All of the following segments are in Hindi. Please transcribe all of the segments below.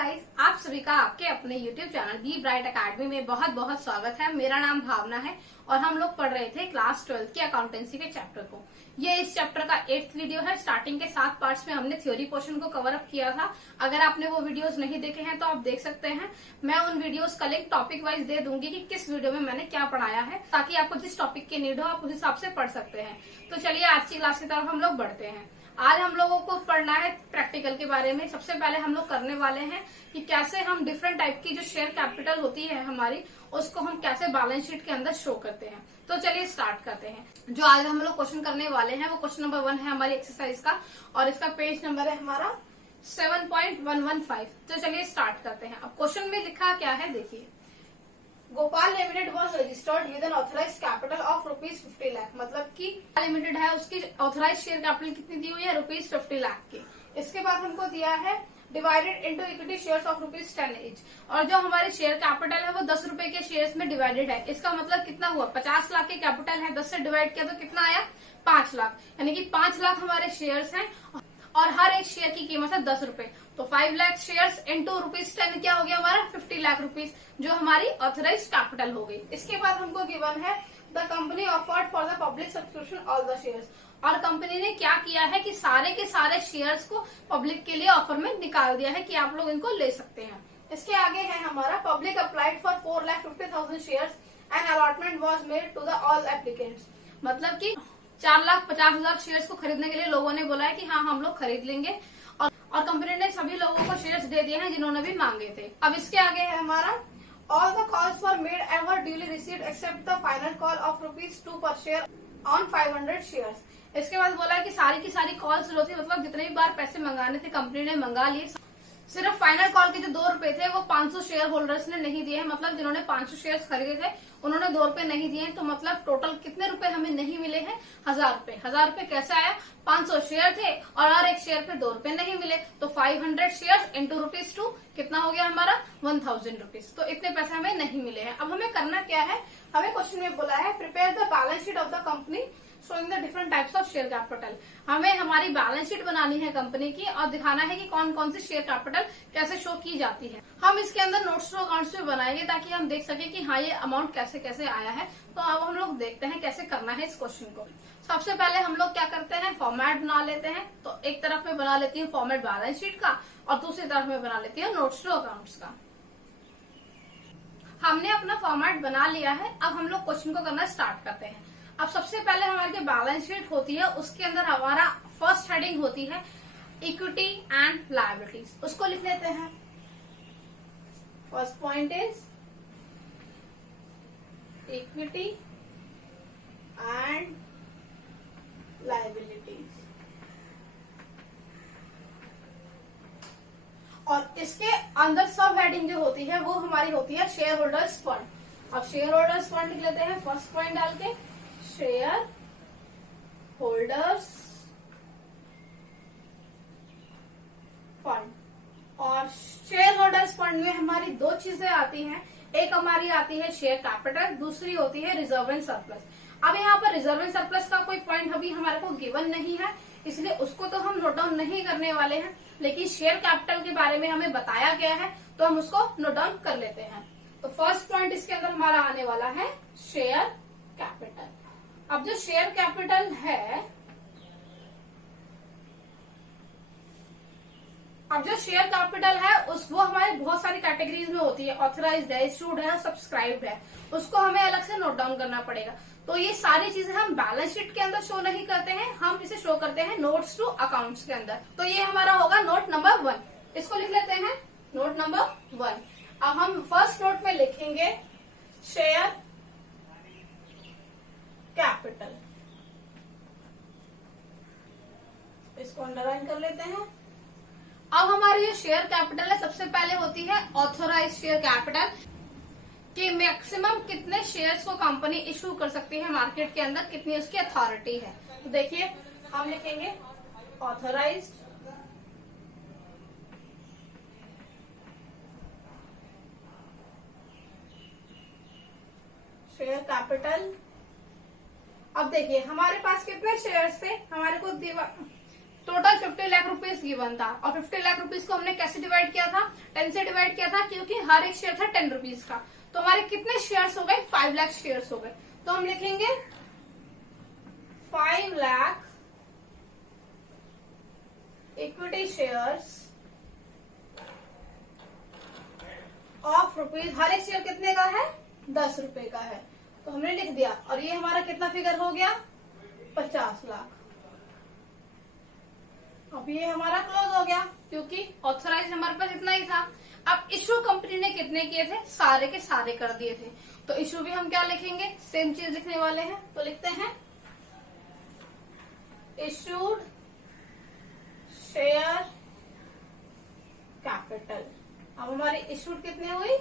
गाइस, आप सभी का आपके अपने YouTube channel B bright academy में बहुत बहुत स्वागत है। मेरा नाम भावना है और हम लोग पढ़ रहे थे क्लास 12 की अकाउंटेंसी के चैप्टर को। ये इस चैप्टर का 8th वीडियो है। स्टार्टिंग के 7 पार्ट्स में हमने थ्योरी पोर्शन को कवर अप किया था। अगर आपने वो वीडियोस नहीं देखे हैं तो आप देख सकते हैं। मैं उन वीडियोस का लिंक टॉपिक वाइज दे दूंगी कि किस वीडियो में मैंने क्या पढ़ाया है, ताकि आपको जिस टॉपिक की नीड हो आप उस हिसाब से पढ़ सकते हैं। तो चलिए आज की क्लास की तरफ हम लोग बढ़ते हैं। आज हम लोगों को पढ़ना है प्रैक्टिकल के बारे में। सबसे पहले हम लोग करने वाले हैं कि कैसे हम डिफरेंट टाइप की जो शेयर कैपिटल होती है हमारी, उसको हम कैसे बैलेंस शीट के अंदर शो करते हैं। तो चलिए स्टार्ट करते हैं। जो आज हम लोग क्वेश्चन करने वाले हैं वो क्वेश्चन नंबर 1 है हमारी एक्सरसाइज का, और इसका पेज नंबर है हमारा 7.115। तो चलिए स्टार्ट करते हैं। अब क्वेश्चन में लिखा क्या है देखिए। Gopal limited was registered with an authorised capital of ₹50 lakh. मतलब कि लिमिटेड है, उसकी ऑथराइज शेयर कैपिटल कितनी दी हुई है? ₹50 लाख की। इसके बाद हमको दिया है divided into equity shares of ₹10 each. और जो हमारी शेयर कैपिटल है वो 10 रुपए के शेयर्स में डिवाइडेड है। इसका मतलब कितना हुआ? 50 लाख के कैपिटल है, 10 से डिवाइड किया तो कितना आया? 5 लाख। यानी कि 5 लाख हमारे शेयर्स हैं और हर एक शेयर की कीमत है 10 रुपए। तो 5 लाख शेयर्स इंटू ₹10 क्या हो गया हमारा? 50 लाख रुपीज, जो हमारी ऑथराइज कैपिटल हो गई। इसके बाद हमको गिवन है the company offered for the public subscription all the shares. और कंपनी ने क्या किया है कि सारे के सारे शेयर्स को पब्लिक के लिए ऑफर में निकाल दिया है कि आप लोग इनको ले सकते हैं। इसके आगे है हमारा public applied for 4,50,000 shares and allotment was made to the all applicants. मतलब कि 4,50,000 शेयर्स को खरीदने के लिए लोगों ने बोला है कि हाँ हम लोग खरीद लेंगे, और कंपनी ने सभी लोगों को शेयर्स दे दिए हैं जिन्होंने भी मांगे थे। अब इसके आगे है हमारा all the calls were made and were duly received accept the final call of ₹2 पर शेयर ऑन 500 शेयर्स। इसके बाद बोला है कि सारी की सारी कॉल्स जो थी, मतलब जितने भी बार पैसे मंगाने थे कंपनी ने मंगा लिए। सिर्फ फाइनल कॉल के जो ₹2 थे वो 500 शेयर होल्डर्स ने नहीं दिए हैं। मतलब जिन्होंने 500 शेयर्स खरीदे थे उन्होंने ₹2 नहीं दिए हैं। तो मतलब टोटल कितने रुपए हमें नहीं मिले हैं? 1000 रुपए। 1000 रुपए कैसे आया? 500 शेयर थे और हर एक शेयर पे ₹2 नहीं मिले। तो 500 शेयर इंटू ₹2 कितना हो गया हमारा? 1000 रुपीज। तो इतने पैसे हमें नहीं मिले हैं। अब हमें करना क्या है? हमें क्वेश्चन में बोला है prepare the balance sheet of the company showing the different types of share capital. हमें हमारी बैलेंस शीट बनानी है कंपनी की और दिखाना है कि कौन कौन सी शेयर कैपिटल कैसे शो की जाती है। हम इसके अंदर नोट्स टू अकाउंट्स भी बनाएंगे ताकि हम देख सके कि हाँ ये अमाउंट कैसे कैसे आया है। तो अब हम लोग देखते हैं कैसे करना है इस क्वेश्चन को। सबसे पहले हम लोग क्या करते हैं? फॉर्मेट बना लेते हैं। तो एक तरफ में बना लेती हूँ फॉर्मेट बैलेंस शीट का और दूसरी तरफ में बना लेती हूँ नोट्स टू अकाउंट्स का। हमने अपना फॉर्मेट बना लिया है। अब हम लोग क्वेश्चन को करना स्टार्ट करते हैं। अब सबसे पहले हमारी जो बैलेंस शीट होती है उसके अंदर हमारा फर्स्ट हेडिंग होती है इक्विटी एंड लायबिलिटीज। उसको लिख लेते हैं। First point is equity and liabilities. और इसके अंदर सब हेडिंग जो होती है वो हमारी होती है शेयर होल्डर्स फंड। अब शेयर होल्डर्स फंड लिख लेते हैं फर्स्ट पॉइंट डाल के, शेयर होल्डर्स फंड। और शेयर होल्डर्स फंड में हमारी 2 चीजें आती हैं। एक हमारी आती है शेयर कैपिटल, दूसरी होती है रिजर्व एंड सरप्लस। अब यहाँ पर रिजर्व एंड सरप्लस का कोई पॉइंट अभी हमारे को गिवन नहीं है, इसलिए उसको तो हम नोट डाउन नहीं करने वाले हैं। लेकिन शेयर कैपिटल के बारे में हमें बताया गया है तो हम उसको नोट डाउन कर लेते हैं। तो फर्स्ट पॉइंट इसके अंदर हमारा आने वाला है शेयर कैपिटल। अब जो शेयर कैपिटल है, वो हमारे बहुत सारी कैटेगरीज में होती है। ऑथराइज्ड है, इशूड है, सब्सक्राइब्ड है। उसको हमें अलग से नोट डाउन करना पड़ेगा। तो ये सारी चीजें हम बैलेंस शीट के अंदर शो नहीं करते हैं, हम इसे शो करते हैं नोट्स टू अकाउंट्स के अंदर। तो ये हमारा होगा नोट नंबर 1। इसको लिख लेते हैं नोट नंबर 1। अब हम फर्स्ट नोट में लिखेंगे शेयर कैपिटल। इसको अंडरलाइन कर लेते हैं। अब हमारी जो शेयर कैपिटल है सबसे पहले होती है ऑथोराइज शेयर कैपिटल, कि मैक्सिमम कितने शेयर्स को कंपनी इशू कर सकती है मार्केट के अंदर, कितनी उसकी अथॉरिटी है। तो देखिए हम लिखेंगे ऑथोराइज्ड शेयर कैपिटल। अब देखिए हमारे पास कितने शेयर्स थे? हमारे को टोटल 50 लाख रुपीज गिवन था और 50 लाख रुपीज को हमने कैसे डिवाइड किया था? 10 से डिवाइड किया था क्योंकि हर एक शेयर था 10 रुपीज का। तो हमारे कितने शेयर्स हो गए? 5 लाख शेयर्स हो गए। तो हम लिखेंगे 5 lakh equity shares of rupees. हर एक शेयर कितने का है? 10 रुपए का है। तो हमने लिख दिया और ये हमारा कितना फिगर हो गया? 50 लाख। अब ये हमारा क्लोज हो गया क्योंकि ऑथराइज हमारे पास इतना ही था। अब इशू कंपनी ने कितने किए थे? सारे के सारे कर दिए थे। तो इशू भी हम क्या लिखेंगे? सेम चीज लिखने वाले हैं। तो लिखते हैं इशूड शेयर कैपिटल। अब हमारी इशूड कितने हुई?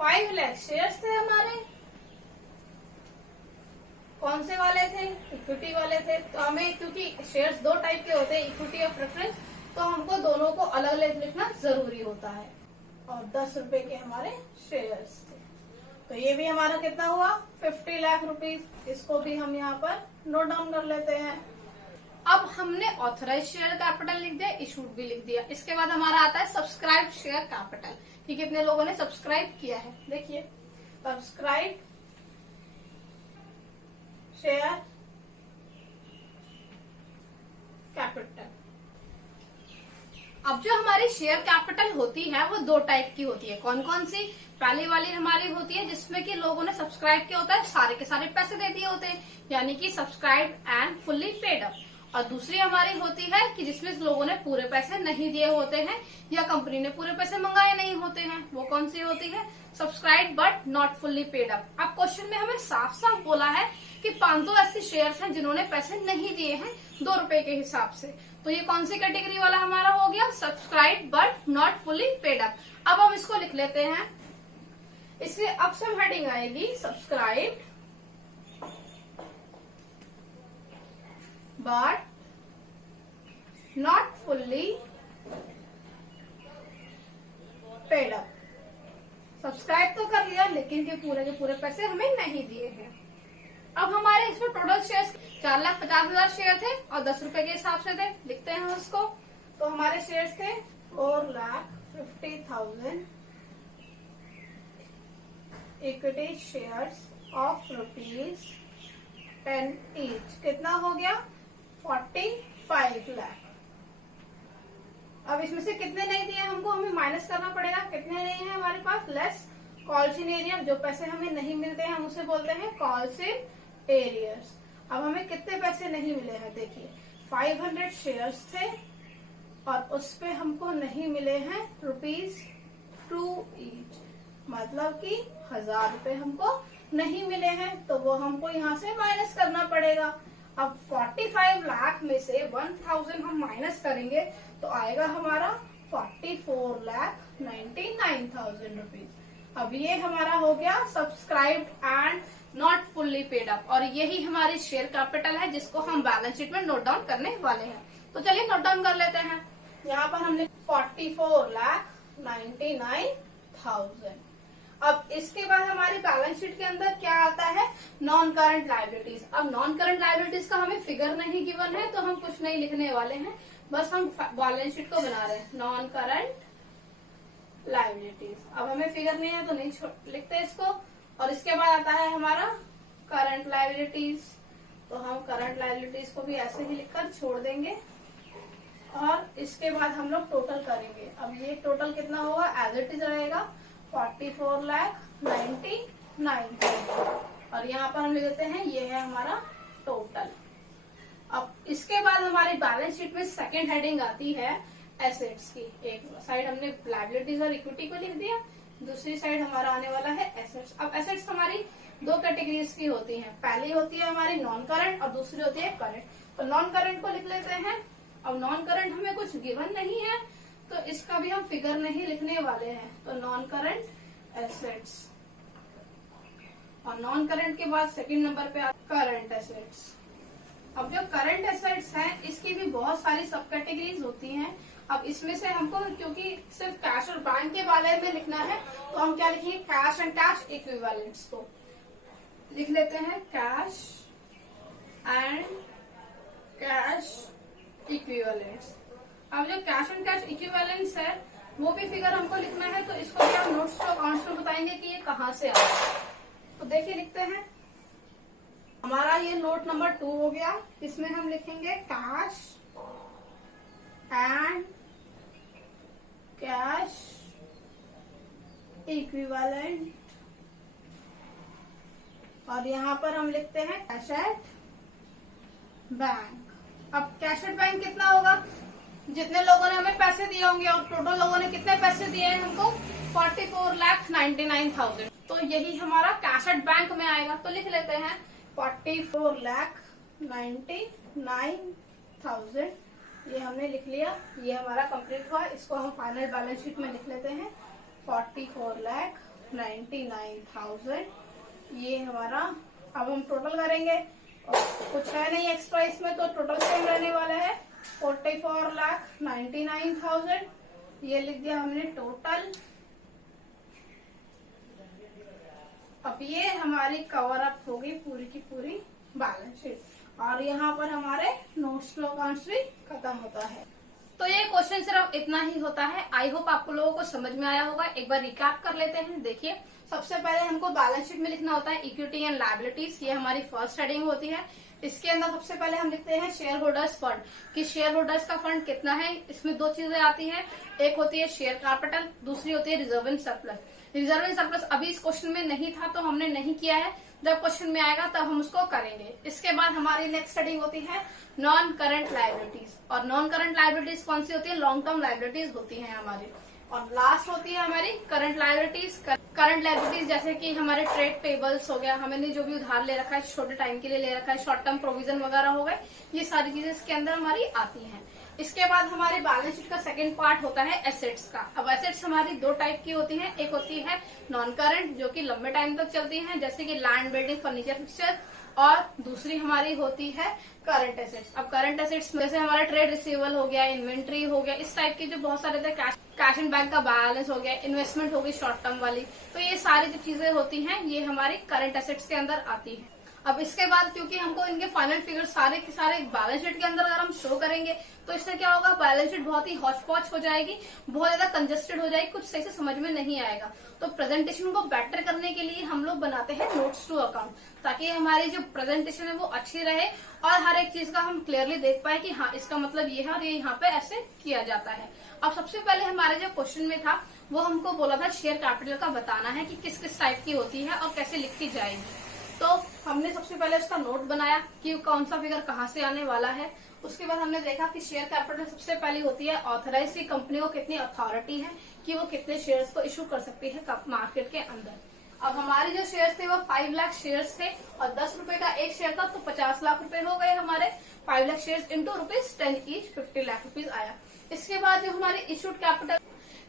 5 लाख शेयर्स थे हमारे। कौन से वाले थे? इक्विटी वाले थे। तो हमें क्योंकि शेयर्स दो टाइप के होते हैं, इक्विटी और प्रेफरेंस, तो हमको दोनों को अलग अलग लिखना जरूरी होता है। और 10 रुपए के हमारे शेयर्स थे। तो ये भी हमारा कितना हुआ? 50 लाख रुपीज। इसको भी हम यहाँ पर नोट डाउन कर लेते हैं। अब हमने ऑथराइज शेयर कैपिटल लिख दिया, इशूड भी लिख दिया। इसके बाद हमारा आता है सब्सक्राइब शेयर कैपिटल कि कितने लोगों ने सब्सक्राइब किया है। देखिए, सब्सक्राइब शेयर कैपिटल। अब जो हमारी शेयर कैपिटल होती है वो दो टाइप की होती है। कौन कौन सी? पहली वाली हमारी होती है जिसमें कि लोगों ने सब्सक्राइब किया होता है, सारे के सारे पैसे दे दिए होते हैं, यानी कि subscribe and fully paid up. और दूसरी हमारी होती है कि जिसमें लोगों ने पूरे पैसे नहीं दिए होते हैं या कंपनी ने पूरे पैसे मंगाए नहीं होते हैं। वो कौन सी होती है? Subscribe but not fully paid up. अब क्वेश्चन में हमें साफ साफ बोला है कि 500 ऐसे शेयर्स हैं जिन्होंने पैसे नहीं दिए हैं 2 रुपए के हिसाब से। तो ये कौन सी कैटेगरी वाला हमारा हो गया? Subscribe but not fully paid up. अब हम इसको लिख लेते हैं। इसलिए अब सब हेडिंग आएगी subscribe but not fully paid up। Subscribe तो कर लिया लेकिन के पूरे पैसे हमें नहीं दिए हैं। अब हमारे इसमें टोटल शेयर्स 4,50,000 शेयर थे और 10 रुपए के हिसाब से थे। लिखते हैं उसको। तो हमारे शेयर्स थे 4,50,000 इक्विटी शेयर्स ऑफ ₹10 ईच। कितना हो गया? 45 लाख। अब इसमें से कितने नहीं दिए हमको? हमें माइनस करना पड़ेगा। कितने नहीं है हमारे पास? Less calls in arrear. जो पैसे हमें नहीं मिलते हैं हम उसे बोलते हैं कॉल्स इन एरियर्स। अब हमें कितने पैसे नहीं मिले हैं? देखिए, 500 शेयर्स थे और उस पे हमको नहीं मिले हैं ₹2 ईच, मतलब कि 1000 रुपए हमको नहीं मिले हैं। तो वो हमको यहाँ से माइनस करना पड़ेगा। अब 45 लाख में से 1000 हम माइनस करेंगे तो आएगा हमारा 44,99,000 रुपीज। अब ये हमारा हो गया subscribed and not fully paid up. और यही हमारी शेयर कैपिटल है जिसको हम बैलेंस शीट में नोट डाउन करने वाले हैं। तो चलिए नोट डाउन कर लेते हैं। यहाँ पर हमने 44,99,000। अब इसके बाद हमारी बैलेंस शीट के अंदर क्या आता है? Non current liabilities. अब नॉन करंट लायबिलिटीज का हमें फिगर नहीं गिवन है तो हम कुछ नहीं लिखने वाले हैं, बस हम बैलेंस शीट को बना रहे हैं। Non current liabilities. अब हमें फिगर नहीं है तो नहीं लिखते इसको। और इसके बाद आता है हमारा करंट लायबिलिटीज। तो हम करंट लायबिलिटीज को भी ऐसे ही लिखकर छोड़ देंगे और इसके बाद हम लोग टोटल करेंगे। अब ये टोटल कितना होगा? एज इट इज रहेगा 44,99,000। और यहाँ पर हम लिख देते हैं ये है हमारा टोटल। अब इसके बाद हमारी बैलेंस शीट में सेकंड हेडिंग आती है एसेट्स की। एक साइड हमने लायबिलिटीज और इक्विटी को लिख दिया, दूसरी साइड हमारा आने वाला है एसेट्स। अब एसेट्स हमारी दो कैटेगरीज की होती हैं। पहली होती है हमारी नॉन करंट और दूसरी होती है करंट। तो नॉन करंट को लिख लेते हैं। अब नॉन करंट हमें कुछ गिवन नहीं है तो इसका भी हम फिगर नहीं लिखने वाले हैं। तो नॉन करंट एसेट्स। और नॉन करंट के बाद सेकंड नंबर पे करंट एसेट्स। अब जो करंट एसेट्स हैं इसकी भी बहुत सारी सब कैटेगरीज होती हैं। अब इसमें से हमको क्योंकि सिर्फ कैश और बैंक के बारे में लिखना है तो हम क्या लिखेंगे? कैश एंड कैश इक्विवेलेंट्स को लिख लेते हैं। Cash and cash equivalents. अब जो cash and cash equivalents expense है वो भी फिगर हमको लिखना है, तो इसको भी हम नोट्स टू अकाउंट्स में बताएंगे कि ये कहाँ से आया। तो देखिए लिखते हैं, हमारा ये नोट नंबर 2 हो गया। इसमें हम लिखेंगे कैश एंड कैश इक्विवेलेंट, और यहाँ पर हम लिखते हैं कैश एट बैंक। अब कैश एट बैंक कितना होगा, जितने लोगों ने हमें पैसे दिए होंगे, और टोटल लोगों ने कितने पैसे दिए हैं हमको 44,99,000, तो यही हमारा कैश एट बैंक में आएगा। तो लिख लेते हैं 44,99,000, ये हमने लिख लिया, ये हमारा कंप्लीट हुआ। इसको हम फाइनल बैलेंस शीट में लिख लेते हैं 44,99,000, ये हमारा। अब हम टोटल करेंगे, और कुछ है नहीं एक्स्ट्रा इसमें, तो टोटल सेम रहने वाला है 44,99,000, ये लिख दिया हमने टोटल। अब ये हमारी कवर अप होगी पूरी की पूरी बैलेंस शीट, और यहाँ पर हमारे नोट्स टू अकाउंट्स भी खत्म होता है। तो ये क्वेश्चन सिर्फ इतना ही होता है। आई होप आपको लोगों को समझ में आया होगा। एक बार रिकैप कर लेते हैं। देखिए, सबसे पहले हमको बैलेंस शीट में लिखना होता है इक्विटी एंड लायबिलिटीज, ये हमारी फर्स्ट हेडिंग होती है। इसके अंदर सबसे पहले हम लिखते हैं शेयर होल्डर्स फंड, कि शेयर होल्डर्स का फंड कितना है। इसमें दो चीजें आती है, एक होती है शेयर कैपिटल, दूसरी होती है reserve and surplus. Reserve and surplus अभी इस क्वेश्चन में नहीं था तो हमने नहीं किया है, जब क्वेश्चन में आएगा तब हम उसको करेंगे। इसके बाद हमारी नेक्स्ट हेडिंग होती है नॉन करंट लायबिलिटीज, और नॉन करंट लायबिलिटीज कौन सी होती है, लॉन्ग टर्म लायबिलिटीज होती है हमारी। और लास्ट होती है हमारी करंट लायबिलिटीज। करंट लायबिलिटीज जैसे कि हमारे ट्रेड पेबल्स हो गया, हमने जो भी उधार ले रखा है, छोटे टाइम के लिए ले रखा है, शॉर्ट टर्म प्रोविजन वगैरह हो गए, ये सारी चीजें इसके अंदर हमारी आती हैं। इसके बाद हमारे बैलेंस शीट का सेकंड पार्ट होता है एसेट्स का। अब एसेट्स हमारी दो टाइप की होती हैं, एक होती है नॉन करंट जो कि लंबे टाइम तक चलती हैं, जैसे कि लैंड, बिल्डिंग, फर्नीचर, फिक्सचर, और दूसरी हमारी होती है करंट एसेट्स। अब करंट एसेट्स जैसे हमारा ट्रेड रिसीवेबल हो गया, इन्वेंट्री हो गया, इस टाइप की जो बहुत सारे थे, कैश एंड बैंक का बैलेंस हो गया, इन्वेस्टमेंट होगी शॉर्ट टर्म वाली, तो ये सारी जो चीजें होती हैं ये हमारी करंट एसेट्स के अंदर आती है। अब इसके बाद क्योंकि हमको इनके फाइनल फिगर सारे के सारे बैलेंस शीट के अंदर अगर हम शो करेंगे तो इससे क्या होगा, बैलेंस शीट बहुत ही हौच पौच हो जाएगी, बहुत ज्यादा कंजेस्टेड हो जाएगी, कुछ सही से समझ में नहीं आएगा। तो प्रेजेंटेशन को बेटर करने के लिए हम लोग बनाते हैं नोट्स टू अकाउंट, ताकि हमारी जो प्रेजेंटेशन है वो अच्छी रहे और हर एक चीज का हम क्लियरली देख पाए कि हाँ इसका मतलब ये है और ये यहाँ पे ऐसे किया जाता है। अब सबसे पहले हमारे जो क्वेश्चन में था वो हमको बोला था शेयर कैपिटल का बताना है कि किस किस टाइप की होती है और कैसे लिखी जाएगी। तो हमने सबसे पहले उसका नोट बनाया कि कौन सा फिगर कहाँ से आने वाला है। उसके बाद हमने देखा कि शेयर कैपिटल सबसे पहली होती है ऑथराइज की कंपनी को कितनी अथॉरिटी है कि वो कितने शेयर्स को इशू कर सकती है मार्केट के अंदर। अब हमारे जो शेयर्स थे वो 5 लाख शेयर्स थे और 10 रुपए का एक शेयर था, तो 50 लाख रुपए हो गए हमारे। 5 lakh shares into ₹10 each, 50 lakh rupees आया। इसके बाद जो हमारे इशूड कैपिटल,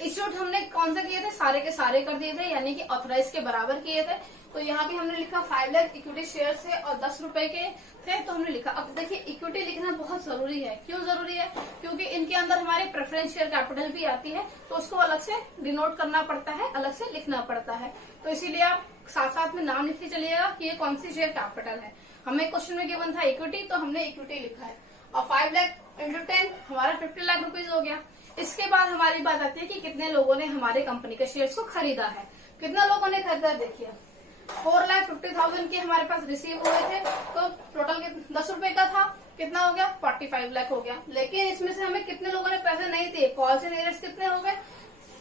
इशूड हमने कौन से किए थे, सारे के सारे कर दिए थे, यानी कि ऑथराइज के बराबर किए थे। तो यहाँ भी हमने लिखा 5 लाख इक्विटी शेयर थे और 10 रुपए के थे, तो हमने लिखा। अब देखिए इक्विटी लिखना बहुत जरूरी है। क्यों जरूरी है, क्योंकि इनके अंदर हमारी प्रेफरेंस शेयर कैपिटल भी आती है, तो उसको अलग से डिनोट करना पड़ता है, अलग से लिखना पड़ता है। तो इसीलिए आप साथ साथ में नाम लिखते चलिएगा कि ये कौन सी शेयर कैपिटल है। हमें क्वेश्चन में गिवन था इक्विटी, तो हमने इक्विटी लिखा है। और 5 लाख इंटू 10 हमारा 50 लाख रुपीज हो गया। इसके बाद हमारी बात आती है कि कितने लोगों ने हमारे कंपनी के शेयर्स को खरीदा है। कितना लोगों ने खरीदा, देखिए 4,50,000 के हमारे पास रिसीव हुए थे, तो टोटल 10 रुपए का था, कितना हो गया 45 लाख हो गया। लेकिन इसमें से हमें कितने लोगों ने पैसे नहीं दिए, कॉल से नियरेस्ट कितने हो गए,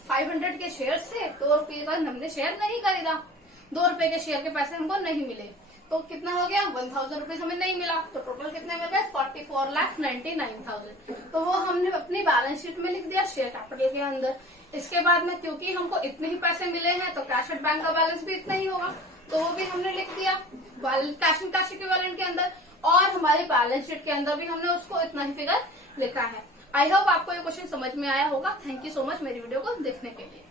500 के शेयर थे, 2 रुपये का हमने शेयर नहीं खरीदा, 2 रुपए के शेयर के पैसे हमको नहीं मिले, तो कितना हो गया 1,000 रुपीज हमें नहीं मिला, तो टोटल कितने मिल गए 44,99,000। तो वो हमने अपनी बैलेंस शीट में लिख दिया शेयर कैपिटल के अंदर। इसके बाद में क्योंकि हमको इतने ही पैसे मिले हैं तो कैश एट बैंक का बैलेंस भी इतना ही होगा, तो वो भी हमने लिख दिया कैश एंड कैश इक्विवेलेंट के अंदर। और हमारी बैलेंस शीट के अंदर भी हमने उसको इतना ही फिगर लिखा है। आई होप आपको ये क्वेश्चन समझ में आया होगा। थैंक यू सो मच मेरी वीडियो को देखने के लिए।